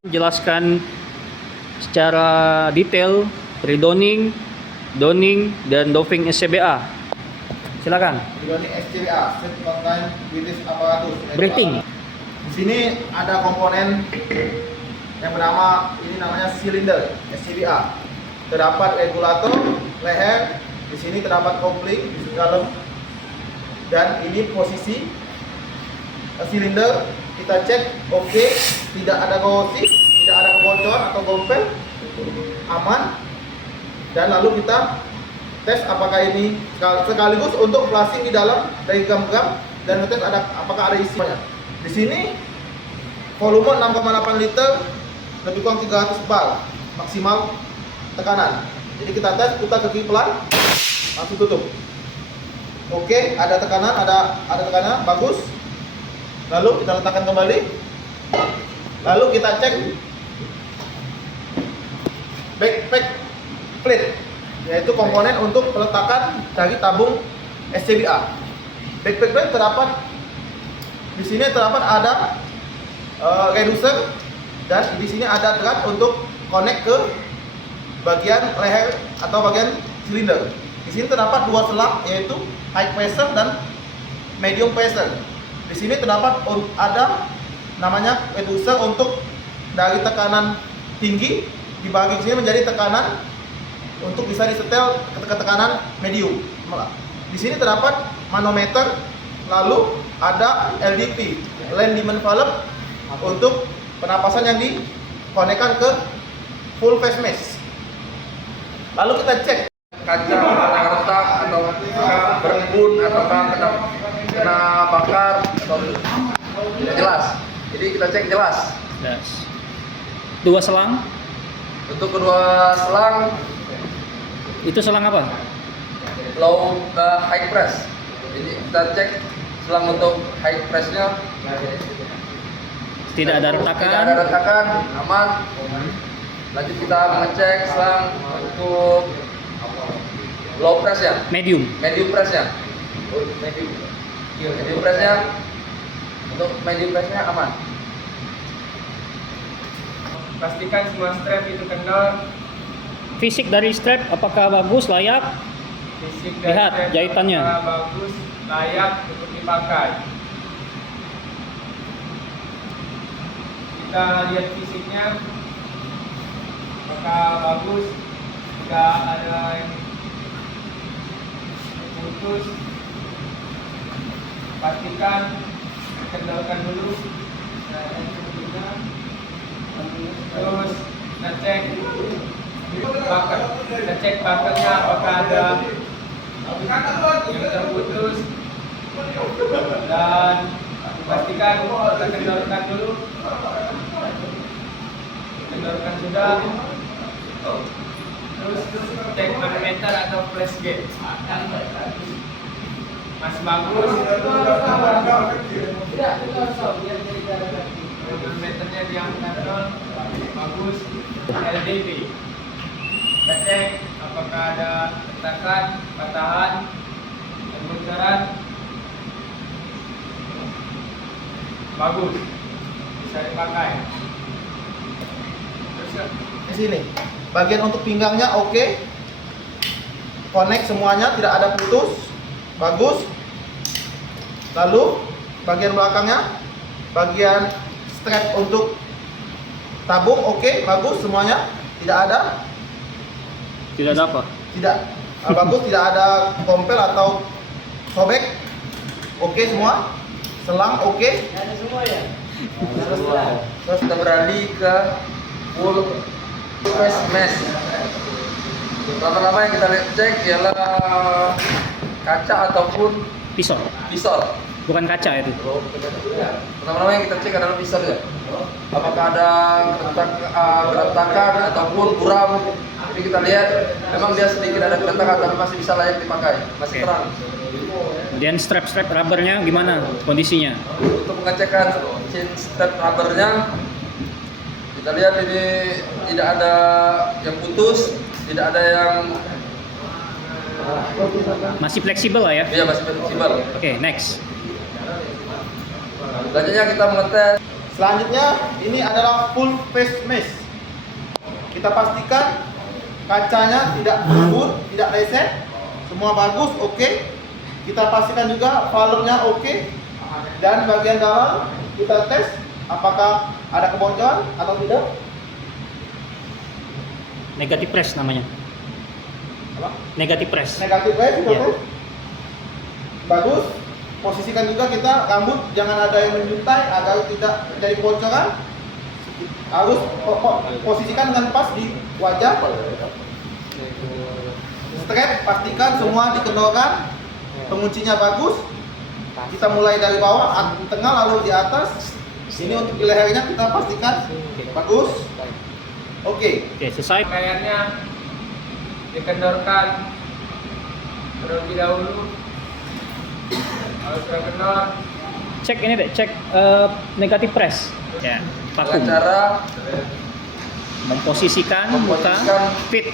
Jelaskan secara detail redoning, donning, dan doving SCBA. Silakan. Redoning SCBA, Set Contain British Apparatus. Breathing. Di sini ada komponen yang bernama, ini namanya silinder SCBA. Terdapat regulator leher, di sini terdapat kopling di dalam, dan ini posisi silinder. Kita cek oke, tidak ada korosi, tidak ada kebocoran atau gompel, aman. Dan lalu kita tes apakah ini sekaligus untuk flashing di dalam dari gam-gam dan ngetes apakah ada isinya. Di sini volume 6,8 liter, lebih kurang 300 bar maksimal tekanan. Jadi kita tes, putar ke kiri pelan, langsung tutup. Oke, ada tekanan, ada tekanan, bagus. Lalu kita letakkan kembali. Lalu kita cek backpack plate, yaitu komponen untuk peletakan dari tabung SCBA. Backpack plate terdapat di sini, terdapat ada reducer, dan di sini ada drat untuk connect ke bagian leher atau bagian silinder. Di sini terdapat dua selang, yaitu high pressure dan medium pressure. Di sini terdapat ada namanya reducer untuk dari tekanan tinggi dibagi di sini menjadi tekanan untuk bisa disetel ke tekanan medium. Di sini terdapat manometer, lalu ada LDP, Land Demand Valve, untuk penapasan yang dikonekkan ke full face mask. Lalu kita cek kaca yang retak atau berembun atau kena bakar atau tidak jelas. Jadi kita cek jelas. Yes. Dua selang. Untuk kedua selang Itu selang apa? low high press. Jadi kita cek selang untuk high pressnya Tidak ada tidak ada retakan. retakan, aman. Lanjut kita mengecek selang untuk low press ya, Medium. medium press ya, medium pressnya, untuk medium pressnya aman. Pastikan semua strap itu kendor. Fisik dari strap apakah bagus, layak? Fisik dan Lihat strap jahitannya. apakah bagus, layak untuk dipakai. Kita lihat fisiknya, apakah bagus, tidak ada yang putus. Pastikan kendorkan dulu. Terus ngecek bakar, ngecek bakarnya apakah ada yang terputus, dan pastikan kita kendorkan dulu. Kendorkan sudah, terus cek manometer atau flash gauge. Masih bagus, manometernya diangkat nol, bagus. LDP, kita cek apakah ada retakan, patahan, dan bocoran. Bagus, bisa dipakai. Terus di sini. Bagian untuk pinggangnya oke. Connect semuanya, tidak ada putus. Bagus. Lalu bagian belakangnya, bagian strap untuk tabung oke, bagus semuanya. Tidak ada Tidak ada apa? tidak bagus, tidak ada kompel atau sobek. Oke semua. Selang oke. Terus kita beralih ke full face mask. Pertama-tama yang kita cek ialah kaca ataupun Pisau. pisau. Bukan kaca itu. Pertama-tama yang kita cek adalah pisau ya. Apakah ada keretakan ataupun buram. Jadi kita lihat memang dia sedikit ada keretakan tapi masih bisa layak dipakai, masih Oke. terang. Kemudian strap rubbernya gimana kondisinya? Untuk pengecekan chain strap rubbernya, kita lihat ini tidak ada yang putus, tidak ada yang Masih fleksibel lah ya? masih fleksibel. Oke, next. Selanjutnya kita mengetes Selanjutnya ini adalah full face mesh. Kita pastikan kacanya tidak berbun, tidak leset, semua bagus, oke. Kita pastikan juga valve-nya oke. Dan bagian dalam kita tes apakah ada kebocoran atau tidak. Negatif press namanya. Apa? Negatif press. Negatif press, Iya. Bagus. Posisikan juga kita rambut jangan ada yang menjuntai agar tidak terjadi kebocoran. Harus posisikan dengan pas di wajah. Strap, pastikan semua dikendorkan. Penguncinya bagus. Kita mulai dari bawah, tengah lalu di atas. Ini untuk di lehernya kita pastikan bagus. Oke. Oke, selesai. Pakaiannya dikendorkan terlebih dahulu. Kalau sudah kendor, Cek ini deh, cek negatif press. Ya, Dengan vakum. cara Memposisikan muka memposisikan fit.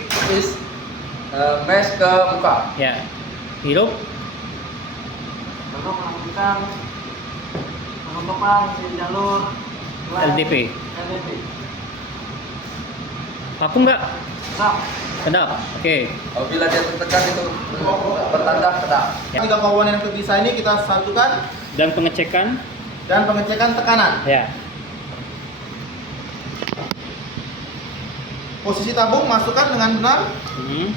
mesh ke muka. Ya. Hirup. Lalu melakukan penutupan jalur LDP. LDP. Vakum nggak? Sap. Kedap. Oke. Apabila dia tertekan itu bertanda kedap. Ya. Tiga komponen terpisah ini kita satukan Dan pengecekan. dan pengecekan tekanan. Ya. Posisi tabung masukkan dengan benar. Hmm.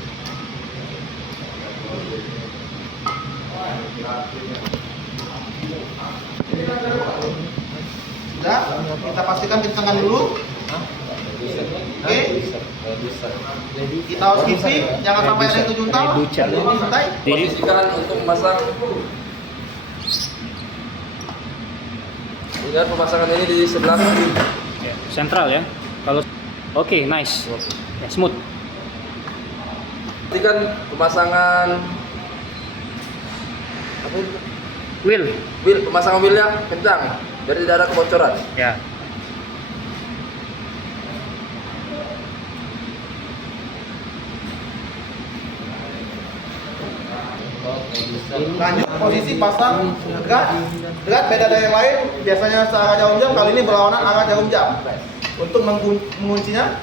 Sudah, kita pastikan kencengan dulu. Oke. Kita harus skipping, jangan sampai ada yang kejuntal. Santai. Posisikan untuk memasang. Lihat pemasangan ini di sebelah kiri. Ya, sentral ya. Kalau oke, nice. Ya, smooth. Pastikan pemasangan apa itu? Wheel. Pemasangan wheelnya kencang, biar tidak ada kebocoran. Ya. Lanjut posisi pasang dekat. Dekat beda dari yang lain, biasanya searah jarum jam, kali ini berlawanan arah jarum jam. Untuk menguncinya,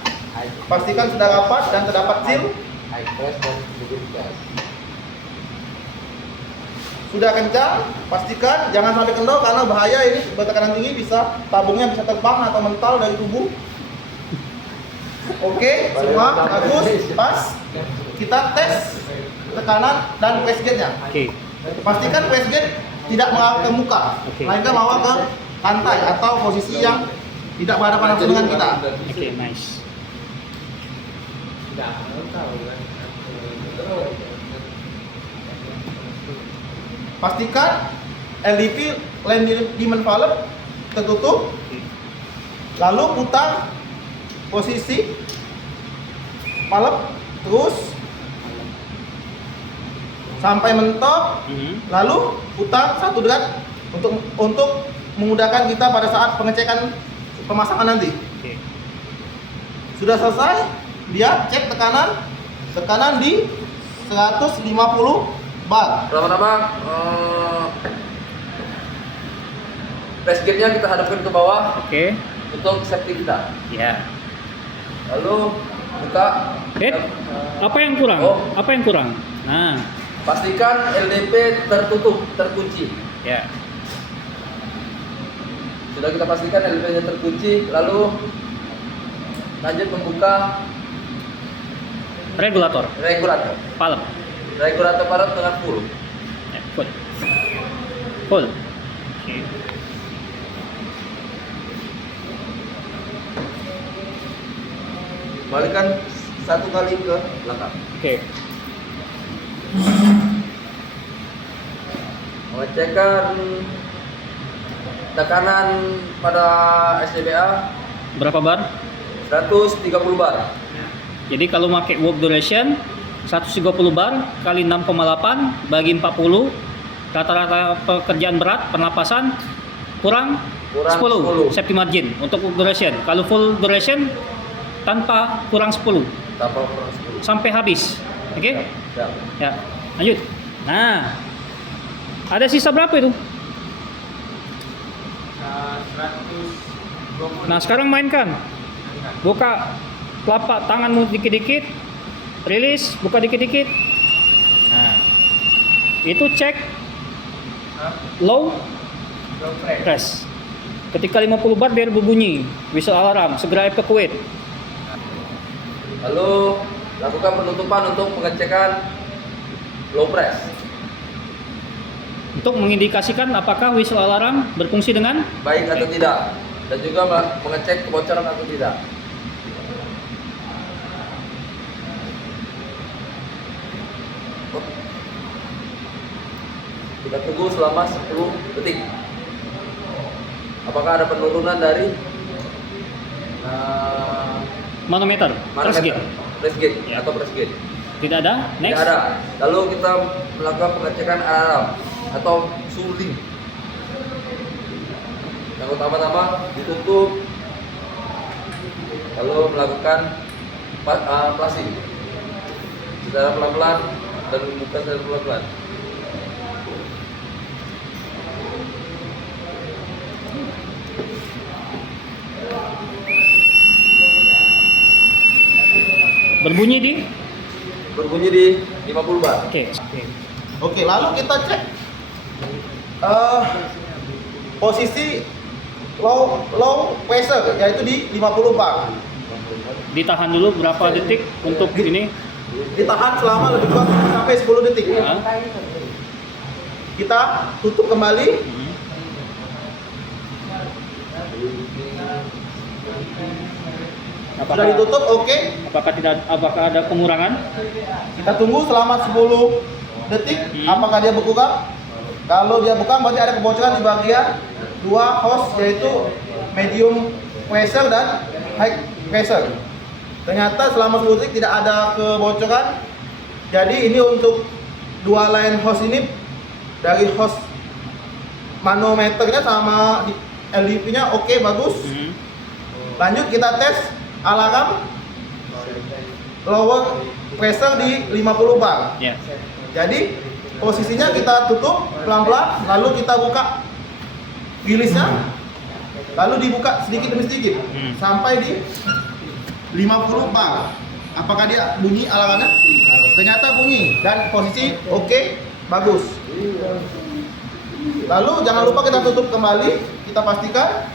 pastikan sudah rapat dan terdapat seal. Sudah kencang, pastikan jangan sampai kendor karena bahaya ini bertekanan tinggi bisa tabungnya bisa terbang atau mental dari tubuh. Oke, semua bagus, pas. Kita tes tekanan dan press gauge-nya. Oke. Pastikan press gauge tidak mengarah ke muka, Oke. melainkan bawa ke lantai atau posisi yang tidak berhadapan langsung dengan kita. Oke, nice. tidak tahu kan. Pastikan LDP line demand valve tertutup. Lalu putar posisi valve terus sampai mentok. Lalu putar satu dekat untuk memudahkan kita pada saat pengecekan pemasangan nanti. Oke. Sudah selesai, lihat cek tekanan di 150 bar. Pertama-tama press gauge-nya kita hadapkan ke bawah Oke. untuk safety kita. Ya. Lalu buka. Apa yang kurang? Oh. Apa yang kurang? Nah, Pastikan LDP tertutup, terkunci. ya. Sudah kita pastikan LDP-nya terkunci, lalu lanjut membuka Regulator, regulator. valve. Regulator parut dengan full. Ya, full. Full. Oke. Balikan satu kali ke belakang. Oke. Mengecekkan tekanan pada SCBA Berapa bar? 130 bar. Jadi kalau pakai work duration 130 bar kali 6,8 bagi 40, rata-rata pekerjaan berat pernapasan kurang 10 10. safety margin untuk work duration. Kalau full duration tanpa kurang 10 Tanpa kurang 10. sampai habis. Oke? Siap. Ya, lanjut. Nah, ada sisa berapa itu? 100 Nah, sekarang mainkan. Buka telapak tanganmu dikit-dikit. Rilis, buka dikit-dikit. Nah, itu cek low Low press. press. Ketika 50 bar biar berbunyi whistle alarm, segera evacuate. Lalu lakukan penutupan untuk pengecekan low press. Untuk mengindikasikan apakah whistle alarm berfungsi dengan Baik atau tidak, dan juga mengecek kebocoran atau tidak. Kita tunggu selama 10 detik. Apakah ada penurunan dari manometer, press gauge? press gauge Ya. atau press gauge? Tidak ada. Tidak Next. ada. Lalu kita melakukan pengecekan alarm atau suling. Yang utama-tama ditutup, lalu melakukan flashing secara pelan-pelan dan membuka secara pelan-pelan. Berbunyi di. Berbunyi di 50 bar. Oke. Oke, lalu kita cek posisi low pressure, yaitu di 50 bar. Ditahan dulu berapa detik untuk ini? Ditahan selama lebih kurang sampai 10 detik. Hah? Kita tutup kembali. Sudah Apakah ditutup, oke. apakah ada pengurangan? Kita tunggu selama 10 detik. Apakah dia berkurang? Kalau dia buka, berarti ada kebocoran di bagian dua hose, yaitu medium pressure dan high pressure. Ternyata selama 10 detik tidak ada kebocoran. Jadi ini untuk dua line hose ini, dari hose manometernya sama LDP-nya oke, bagus. Lanjut kita tes alarm lower pressure di 50 bar. Ya. Jadi posisinya kita tutup pelan-pelan, lalu kita buka rilisnya, lalu dibuka sedikit demi sedikit sampai di 50 bar. Apakah dia bunyi alarmnya? Ternyata bunyi dan posisi oke, bagus. Lalu jangan lupa kita tutup kembali, kita pastikan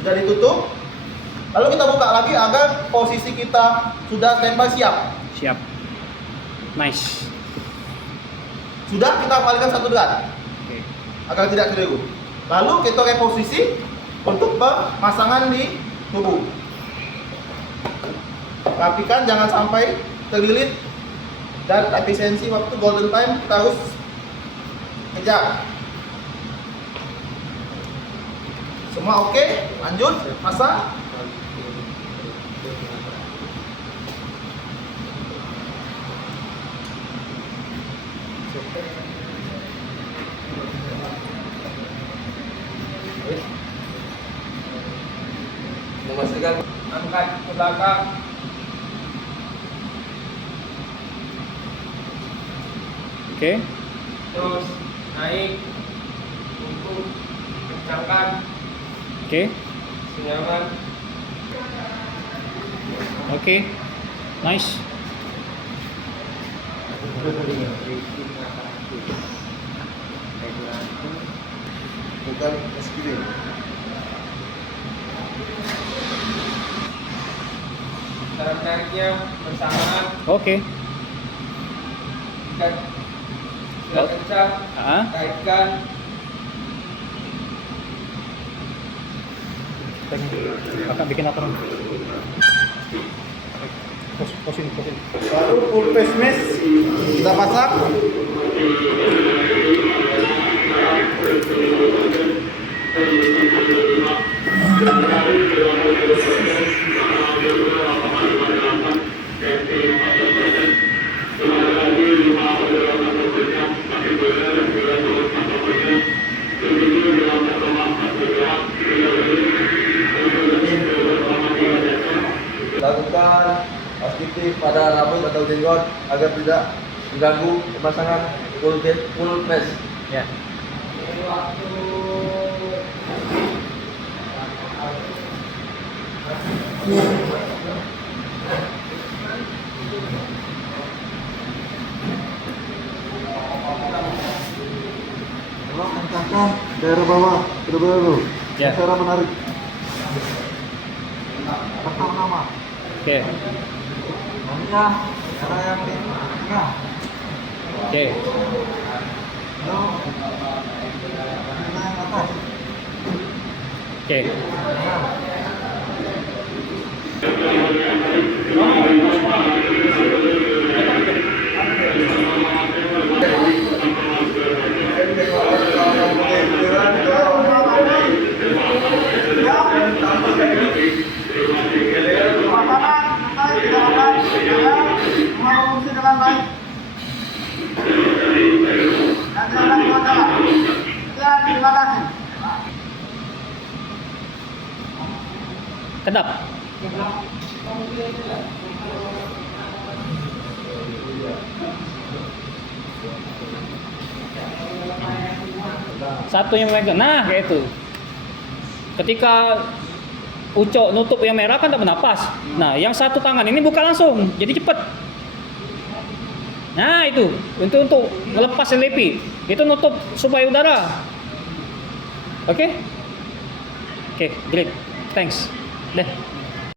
sudah ditutup. Lalu kita buka lagi agar posisi kita sudah standby siap. Siap. Nice. Sudah kita kembalikan 1 derajat Oke. agar tidak keliru. Lalu kita reposisi untuk pemasangan di tubuh. Rapikan jangan sampai terlilit, dan efisiensi waktu golden time kita harus kejar. Semua oke, lanjut pasang. Memastikan Angkat ke belakang. Oke. Terus naik untuk kencangkan Oke. senyaman. Oke. Nice. Bukan skill. Cara menariknya bersamaan Oke. dan sudah kencang, Ah. kaitkan. Kakak bikin apa? Posin. Baru full face mask kita pasang. lakukan positif pada rambut atau jenggot agar tidak mengganggu pemasangan full face. Waktu Kalau kencangkan daerah bawah, benar-benar. Ya. Cara menarik. Pertama nama. Oke. Nantinya cara yang di tengah. Oke. Lalu yang atas. Oke. Kedap. Satu yang megang. Nah, kayak itu. Ketika Ucok nutup yang merah kan tak bernapas. Nah, yang satu tangan ini buka langsung, jadi cepet. Nah, itu untuk melepas selepi. Itu nutup supaya udara. Oke? Oke, great. Thanks. Deh.